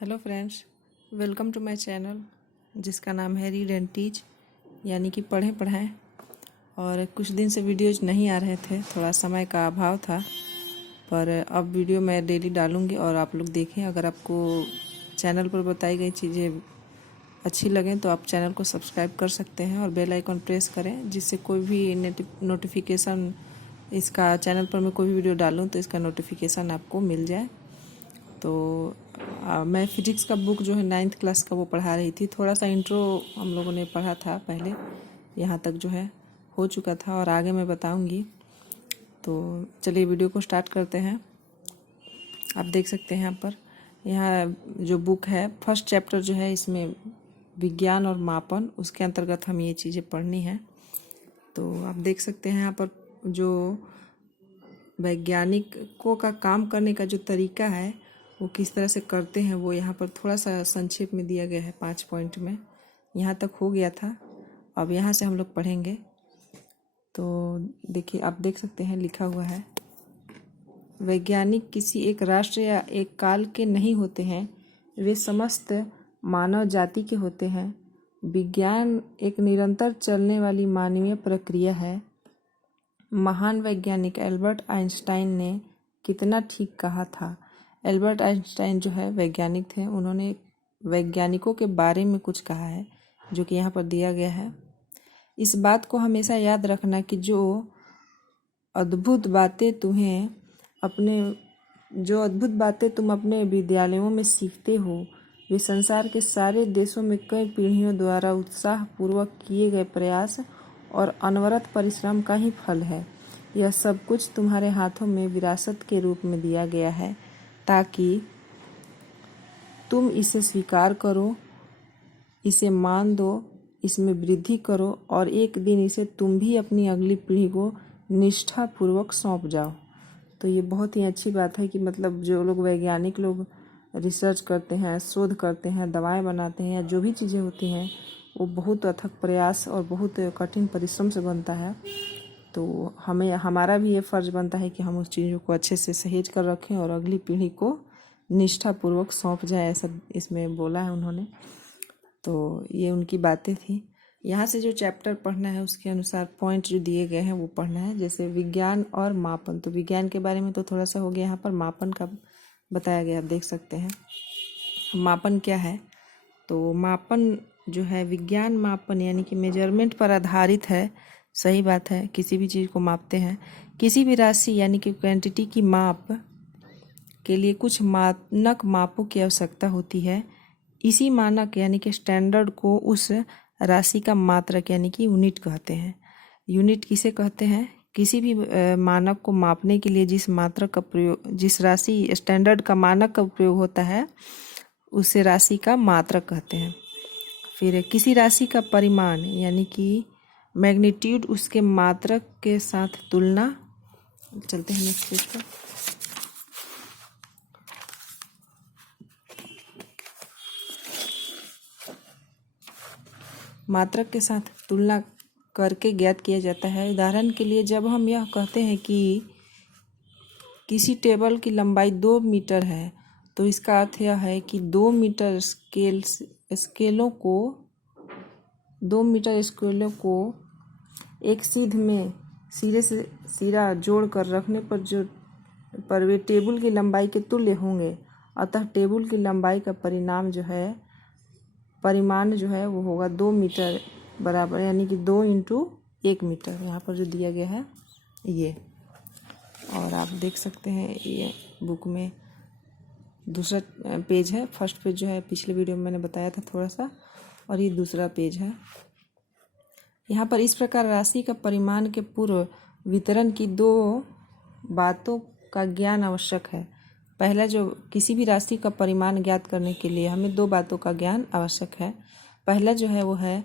Hello friends, welcome to my channel जिसका नाम है रीड एंड टीच, यानी कि पढ़ें पढ़ाएं। और कुछ दिन से वीडियोज नहीं आ रहे थे, थोड़ा समय का अभाव था, पर अब वीडियो मैं डेली डालूंगी और आप लोग देखें। अगर आपको चैनल पर बताई गई चीज़ें अच्छी लगें तो आप चैनल को सब्सक्राइब कर सकते हैं और बेल आइकन प्रेस करें, जिससे कोई भी नोटिफिकेशन इसका चैनल पर मैं कोई भी वीडियो डालूँ तो इसका नोटिफिकेशन आपको मिल जाए। तो मैं फिजिक्स का बुक जो है 9th क्लास का वो पढ़ा रही थी। थोड़ा सा इंट्रो हम लोगों ने पढ़ा था पहले, यहाँ तक जो है हो चुका था और आगे मैं बताऊंगी। तो चलिए वीडियो को स्टार्ट करते हैं। आप देख सकते हैं यहाँ जो बुक है, फर्स्ट चैप्टर जो है इसमें विज्ञान और मापन, उसके अंतर्गत हम ये चीज़ें पढ़नी है। तो आप देख सकते हैं यहाँ पर जो वैज्ञानिकों का काम करने का जो तरीका है वो किस तरह से करते हैं, वो यहाँ पर थोड़ा सा संक्षेप में दिया गया है 5 पॉइंट में। यहाँ तक हो गया था, अब यहाँ से हम लोग पढ़ेंगे। तो देखिए, आप देख सकते हैं लिखा हुआ है, वैज्ञानिक किसी एक राष्ट्र या एक काल के नहीं होते हैं, वे समस्त मानव जाति के होते हैं। विज्ञान एक निरंतर चलने वाली मानवीय प्रक्रिया है। महान वैज्ञानिक एल्बर्ट आइंस्टाइन ने कितना ठीक कहा था। एल्बर्ट आइंस्टाइन जो है वैज्ञानिक थे, उन्होंने वैज्ञानिकों के बारे में कुछ कहा है जो कि यहाँ पर दिया गया है। इस बात को हमेशा याद रखना कि जो अद्भुत बातें तुम अपने विद्यालयों में सीखते हो, वे संसार के सारे देशों में कई पीढ़ियों द्वारा उत्साहपूर्वक किए गए प्रयास और अनवरत परिश्रम का ही फल है। यह सब कुछ तुम्हारे हाथों में विरासत के रूप में दिया गया है, ताकि तुम इसे स्वीकार करो, इसे मान दो, इसमें वृद्धि करो और एक दिन इसे तुम भी अपनी अगली पीढ़ी को निष्ठापूर्वक सौंप जाओ। तो ये बहुत ही अच्छी बात है कि मतलब जो लोग वैज्ञानिक लोग रिसर्च करते हैं, शोध करते हैं, दवाएं बनाते हैं या जो भी चीज़ें होती हैं वो बहुत अथक प्रयास और बहुत कठिन परिश्रम से बनता है। तो हमारा भी ये फ़र्ज़ बनता है कि हम उस चीज़ों को अच्छे से सहेज कर रखें और अगली पीढ़ी को निष्ठापूर्वक सौंप जाए, ऐसा इसमें बोला है उन्होंने। तो ये उनकी बातें थी। यहाँ से जो चैप्टर पढ़ना है उसके अनुसार पॉइंट जो दिए गए हैं वो पढ़ना है। जैसे विज्ञान और मापन, तो विज्ञान के बारे में तो थोड़ा सा हो गया, यहाँ पर मापन का बताया गया। आप देख सकते हैं मापन क्या है। तो मापन जो है, विज्ञान मापन यानी कि मेजरमेंट पर आधारित है। सही बात है, किसी भी चीज़ को मापते हैं। किसी भी राशि यानी कि क्वांटिटी की माप के लिए कुछ मानक मापों की आवश्यकता होती है। इसी मानक यानी कि स्टैंडर्ड को उस राशि का मात्रक यानी कि यूनिट कहते हैं। यूनिट किसे कहते हैं? किसी भी मानक को मापने के लिए जिस मात्रक का प्रयोग, जिस राशि स्टैंडर्ड का मानक का उपयोग होता है उसे राशि का मात्रक कहते हैं। फिर किसी राशि का परिमाण यानी कि मैग्नीट्यूड, उसके मात्रक के साथ तुलना। चलते हैं नेक्स्ट पेज पर। मात्रक के साथ तुलना करके ज्ञात किया जाता है। उदाहरण के लिए, जब हम यह कहते हैं कि किसी टेबल की लंबाई 2 मीटर है, तो इसका अर्थ यह है कि 2 मीटर स्केलों को एक सीध में सिरे से सिरा जोड़कर रखने पर वे टेबल की लंबाई के तुल्य होंगे। अतः टेबल की लंबाई का परिमाण जो है वो होगा 2 मीटर बराबर, यानी कि 2 × 1 मीटर, यहाँ पर जो दिया गया है ये। और आप देख सकते हैं ये बुक में दूसरा पेज है। फर्स्ट पेज जो है पिछले वीडियो में मैंने बताया था थोड़ा सा, और ये दूसरा पेज है। यहाँ पर इस प्रकार राशि का परिमाण के पूर्व वितरण की 2 बातों का ज्ञान आवश्यक है। पहला, जो किसी भी राशि का परिमाण ज्ञात करने के लिए हमें 2 बातों का ज्ञान आवश्यक है। पहला जो है वो है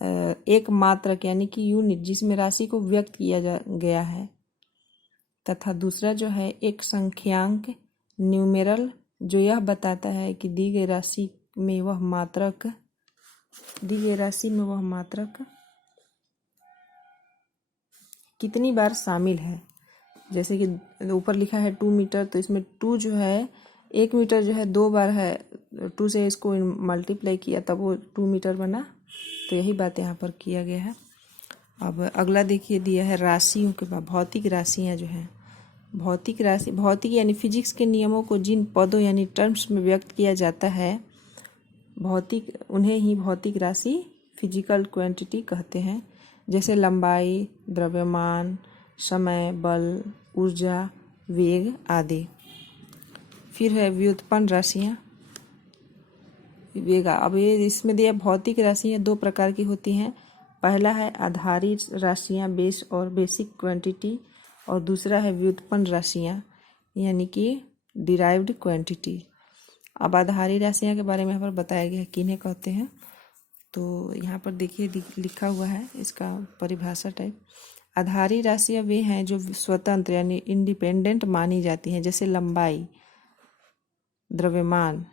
एक मात्रक यानी कि यूनिट, जिसमें राशि को व्यक्त किया गया है, तथा दूसरा जो है एक संख्यांक न्यूमेरल, जो यह बताता है कि दी गई राशि में वह मात्रक कितनी बार शामिल है। जैसे कि ऊपर लिखा है 2 मीटर, तो इसमें 2 जो है 1 मीटर जो है 2 बार है, 2 से इसको मल्टीप्लाई किया तब वो 2 मीटर बना। तो यही बात यहाँ पर किया गया है। अब अगला देखिए दिया है राशियों के बाद भौतिक राशियाँ जो हैं। भौतिक यानी फिजिक्स के नियमों को जिन पदों यानी टर्म्स में व्यक्त किया जाता है उन्हें ही भौतिक राशि फिजिकल क्वांटिटी कहते हैं। जैसे लंबाई, द्रव्यमान, समय, बल, ऊर्जा, वेग आदि। फिर है व्युत्पन्न राशियाँ। वेग अब ये इसमें दिया भौतिक राशियाँ 2 प्रकार की होती हैं। पहला है आधारित राशियाँ बेस और बेसिक क्वांटिटी, और दूसरा है व्युत्पन्न राशियाँ यानी कि डिराइव्ड क्वांटिटी। अब आधारित राशियाँ के बारे में यहाँ पर बताया गया है किन्हें कहते हैं। तो यहाँ पर देखिए लिखा हुआ है इसका परिभाषा टाइप। आधारित राशियाँ वे हैं जो स्वतंत्र यानी इंडिपेंडेंट मानी जाती हैं, जैसे लंबाई, द्रव्यमान,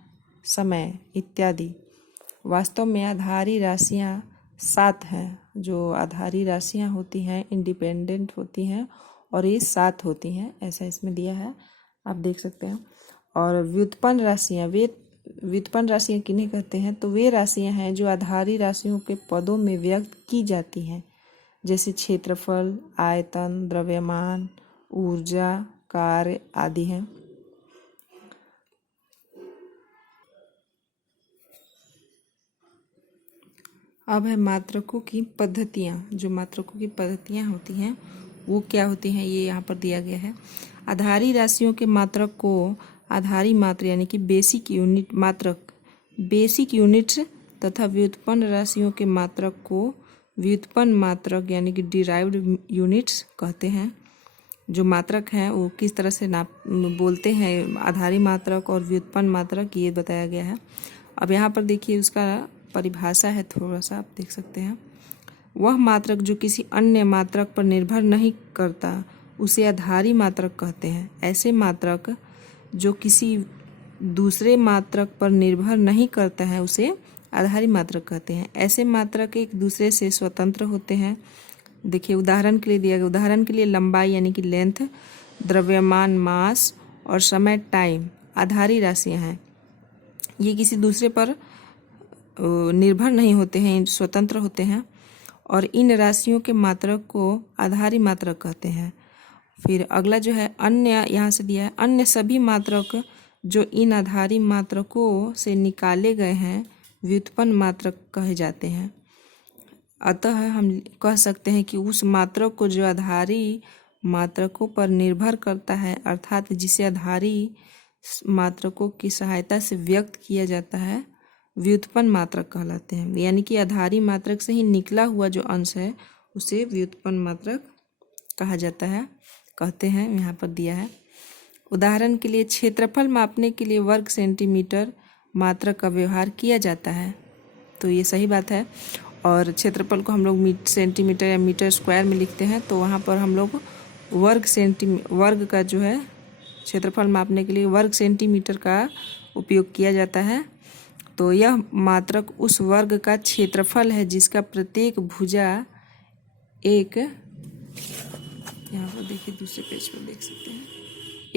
समय इत्यादि। वास्तव में आधारित राशियाँ 7 हैं। जो आधारित राशियाँ होती हैं इंडिपेंडेंट होती हैं और ये 7 होती हैं, ऐसा इसमें दिया है, आप देख सकते हैं। और व्युत्पन्न राशियाँ किन्हें कहते हैं, तो वे राशियाँ हैं जो आधारित राशियों के पदों में व्यक्त की जाती हैं, जैसे क्षेत्रफल, आयतन, द्रव्यमान, ऊर्जा, कार्य आदि हैं। अब है मात्रकों की पद्धतियाँ। जो मात्रकों की पद्धतियाँ होती हैं वो क्या होती हैं, ये यहाँ पर दिया गया है। आधारित राशियों के मात्रक को आधारी मात्र यानी कि बेसिक यूनिट्स तथा व्युत्पन्न राशियों के मात्रक को व्युत्पन्न मात्रक यानी कि डिराइव्ड यूनिट्स कहते हैं। जो मात्रक हैं वो किस तरह से बोलते हैं, आधारी मात्रक और व्युत्पन्न मात्रक, ये बताया गया है। अब यहाँ पर देखिए उसका परिभाषा है, थोड़ा सा आप देख सकते हैं। वह मात्रक जो किसी अन्य मात्रक पर निर्भर नहीं करता उसे आधारी मात्रक कहते हैं। ऐसे मात्रक जो किसी दूसरे मात्रक पर निर्भर नहीं करता है उसे आधारी मात्रक कहते हैं। ऐसे मात्रक एक दूसरे से स्वतंत्र होते हैं। देखिए उदाहरण के लिए दिया गया, उदाहरण के लिए लंबाई यानी कि लेंथ, द्रव्यमान मास और समय टाइम आधारी राशियाँ हैं। ये किसी दूसरे पर निर्भर नहीं होते हैं, स्वतंत्र होते हैं, और इन राशियों के मात्रक को आधारी मात्रक कहते हैं। फिर अगला जो है अन्य, यहाँ से दिया है अन्य सभी मात्रक जो इन आधारी मात्रकों से निकाले गए हैं व्युत्पन्न मात्रक कहे जाते हैं। अतः हम कह सकते हैं कि उस मात्रक को जो आधारी मात्रकों पर निर्भर करता है, अर्थात जिसे आधारी मात्रकों की सहायता से व्यक्त किया जाता है, व्युत्पन्न मात्रक कहलाते हैं। यानी कि आधारी मात्रक से ही निकला हुआ जो अंश है उसे व्युत्पन्न मात्रक कहा जाता है, कहते हैं। यहाँ पर दिया है उदाहरण के लिए क्षेत्रफल मापने के लिए वर्ग सेंटीमीटर मात्रक का व्यवहार किया जाता है। तो ये सही बात है। और क्षेत्रफल को हम लोग सेंटीमीटर या मीटर स्क्वायर में लिखते हैं, तो वहाँ पर हम लोग वर्ग का जो है क्षेत्रफल मापने के लिए वर्ग सेंटीमीटर का उपयोग किया जाता है। तो यह मात्रक उस वर्ग का क्षेत्रफल है जिसका प्रत्येक भुजा एक, यहाँ पर देखिए दूसरे पेज पर देख सकते हैं,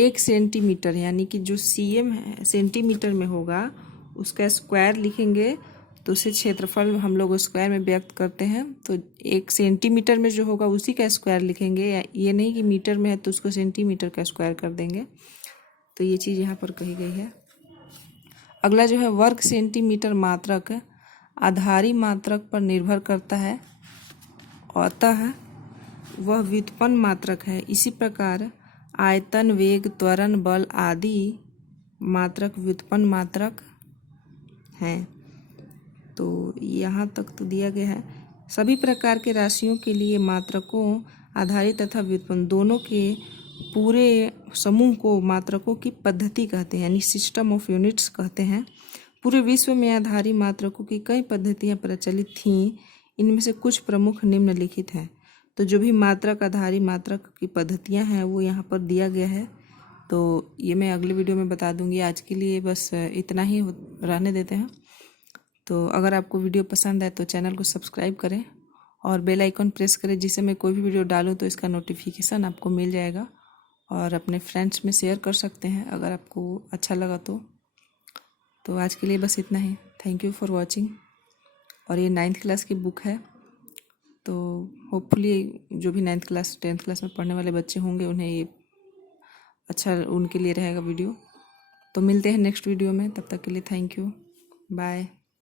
1 सेंटीमीटर यानी कि जो cm है सेंटीमीटर में होगा उसका स्क्वायर लिखेंगे तो उसे क्षेत्रफल हम लोग स्क्वायर में व्यक्त करते हैं। तो 1 सेंटीमीटर में जो होगा उसी का स्क्वायर लिखेंगे, ये नहीं कि मीटर में है तो उसको सेंटीमीटर का स्क्वायर कर देंगे। तो ये चीज़ यहाँ पर कही गई है। अगला जो है वर्ग सेंटीमीटर मात्रक आधारी मात्रक पर निर्भर करता है, अतः वह व्युत्पन्न मात्रक है। इसी प्रकार आयतन, वेग, त्वरण, बल आदि मात्रक व्युत्पन्न मात्रक हैं। तो यहाँ तक तो दिया गया है। सभी प्रकार के राशियों के लिए मात्रकों आधारी तथा व्युत्पन्न दोनों के पूरे समूह को मात्रकों की पद्धति कहते हैं, यानी सिस्टम ऑफ यूनिट्स कहते हैं। पूरे विश्व में आधारी मात्रकों की कई पद्धतियाँ प्रचलित थीं। इनमें से कुछ प्रमुख निम्नलिखित हैं। तो जो भी मात्रक आधारी मात्रक की पद्धतियाँ हैं वो यहाँ पर दिया गया है। तो ये मैं अगले वीडियो में बता दूंगी। आज के लिए बस इतना ही रहने देते हैं। तो अगर आपको वीडियो पसंद आए तो चैनल को सब्सक्राइब करें और बेल आइकन प्रेस करें, जिससे मैं कोई भी वीडियो डालूँ तो इसका नोटिफिकेशन आपको मिल जाएगा। और अपने फ्रेंड्स में शेयर कर सकते हैं अगर आपको अच्छा लगा तो। तो आज के लिए बस इतना ही। Thank you for watching. और ये 9th क्लास की बुक है, तो होपफुली जो भी 9th क्लास 10th क्लास में पढ़ने वाले बच्चे होंगे उन्हें ये अच्छा उनके लिए रहेगा वीडियो। तो मिलते हैं नेक्स्ट वीडियो में, तब तक के लिए थैंक यू, बाय।